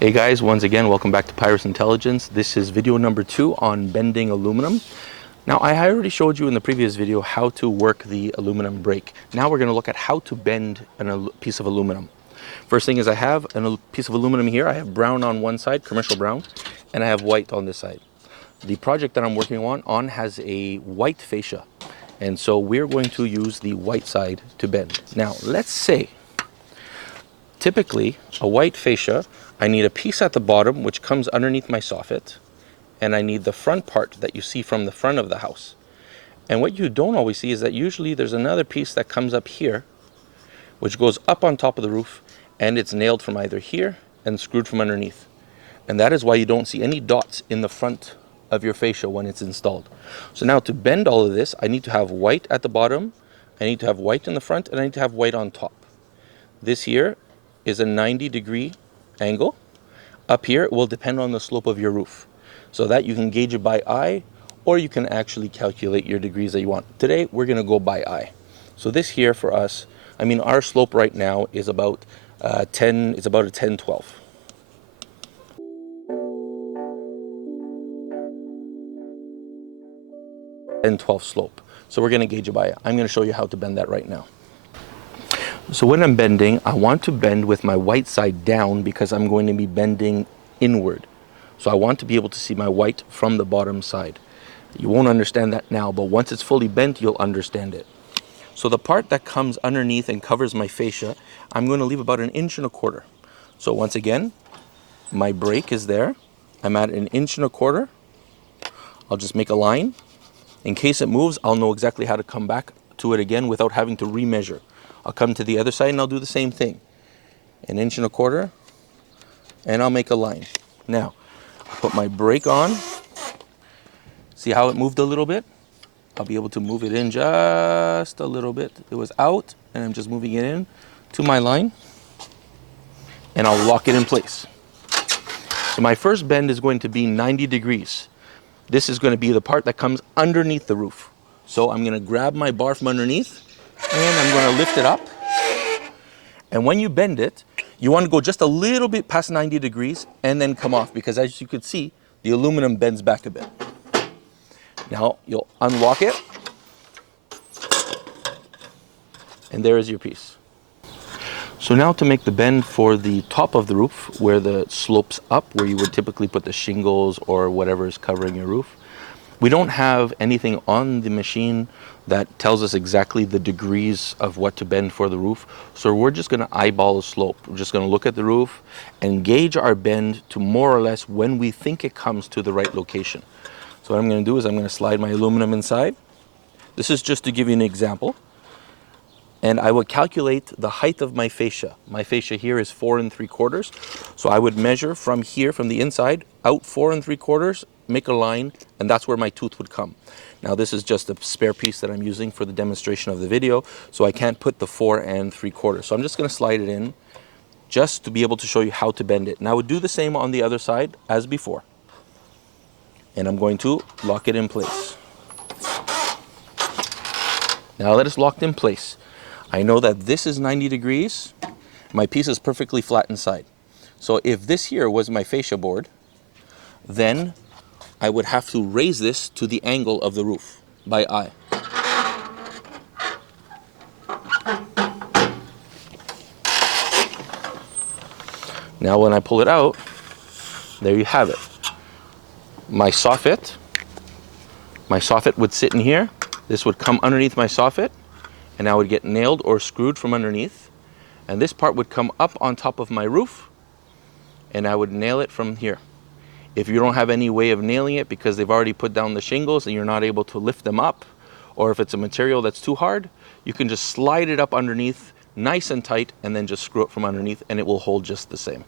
Hey guys, once again, welcome back to Pyrus Intelligence. This is video number 2 on bending aluminum. Now, I already showed you in the previous video how to work the aluminum brake. Now we're going to look at how to bend a piece of aluminum. First thing is I have a piece of aluminum here. I have brown on one side, commercial brown, and I have white on this side. The project that I'm working on has a white fascia, and so we're going to use the white side to bend. Now, let's say, typically, a white fascia, I need a piece at the bottom which comes underneath my soffit, and I need the front part that you see from the front of the house. And what you don't always see is that usually there's another piece that comes up here, which goes up on top of the roof, and it's nailed from either here and screwed from underneath. And that is why you don't see any dots in the front of your fascia when it's installed. So now to bend all of this, I need to have white at the bottom, I need to have white in the front, and I need to have white on top. This here is a 90-degree angle. Up here, it will depend on the slope of your roof. So that you can gauge it by eye, or you can actually calculate your degrees that you want. Today, we're gonna go by eye. So this here for us, our slope right now is about a 10-12. 10-12 slope. So we're gonna gauge it by eye. I'm gonna show you how to bend that right now. So when I'm bending, I want to bend with my white side down because I'm going to be bending inward. So I want to be able to see my white from the bottom side. You won't understand that now, but once it's fully bent, you'll understand it. So the part that comes underneath and covers my fascia, I'm going to leave about 1.25 inches. So once again, my brake is there. I'm at 1.25 inches. I'll just make a line. In case it moves, I'll know exactly how to come back to it again without having to remeasure. I'll come to the other side and I'll do the same thing. 1.25 inches, and I'll make a line. Now, I'll put my brake on. See how it moved a little bit? I'll be able to move it in just a little bit. It was out, and I'm just moving it in to my line, and I'll lock it in place. So my first bend is going to be 90 degrees. This is going to be the part that comes underneath the roof. So I'm going to grab my bar from underneath, and I'm going to lift it up. And when you bend it, you want to go just a little bit past 90 degrees and then come off, because as you could see, the aluminum bends back a bit. Now you'll unlock it, and there is your piece. So now to make the bend for the top of the roof, where the slopes up, where you would typically put the shingles or whatever is covering your roof, we don't have anything on the machine that tells us exactly the degrees of what to bend for the roof. So we're just going to eyeball the slope. We're just going to look at the roof and gauge our bend to more or less when we think it comes to the right location. So what I'm going to do is I'm going to slide my aluminum inside. This is just to give you an example. And I would calculate the height of my fascia. My fascia here is 4 3/4. So I would measure from here, from the inside, out 4 3/4, make a line, and that's where my tooth would come. Now this is just a spare piece that I'm using for the demonstration of the video, so I can't put the 4 3/4. So I'm just going to slide it in just to be able to show you how to bend it. Now I would do the same on the other side as before. And I'm going to lock it in place. Now that it's locked in place, I know that this is 90 degrees. My piece is perfectly flat inside. So if this here was my fascia board, then I would have to raise this to the angle of the roof by eye. Now when I pull it out, there you have it. My soffit would sit in here. This would come underneath my soffit, and I would get nailed or screwed from underneath. And this part would come up on top of my roof, and I would nail it from here. If you don't have any way of nailing it because they've already put down the shingles and you're not able to lift them up, or if it's a material that's too hard, you can just slide it up underneath nice and tight and then just screw it from underneath, and it will hold just the same.